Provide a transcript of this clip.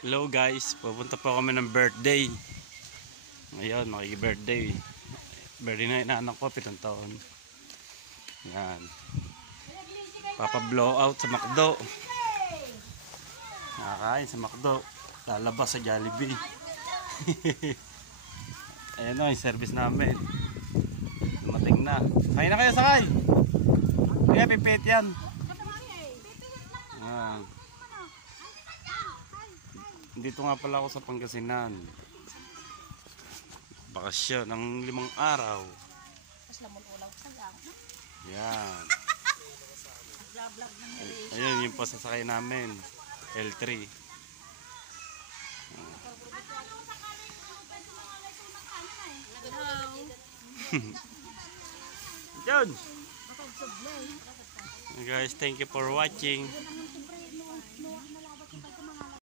Hello guys, pupunta po kami ng birthday. Ngayon, makiki-birthday. Birthday na inaanak ko, 7 taon. Yan. Papa-blow out sa McDo. Nakakain sa McDo. Lalabas sa Jollibee. Ayan o, yung service namin. Dumating na. Sakay na kayo, sakay! Kaya pipit yan. Yan. Dito nga pala ako sa Pangasinan. Bakasyon ng 5 araw. Yan. Ayun yung pasasakay namin. L3. Yun. Guys, thank you for watching.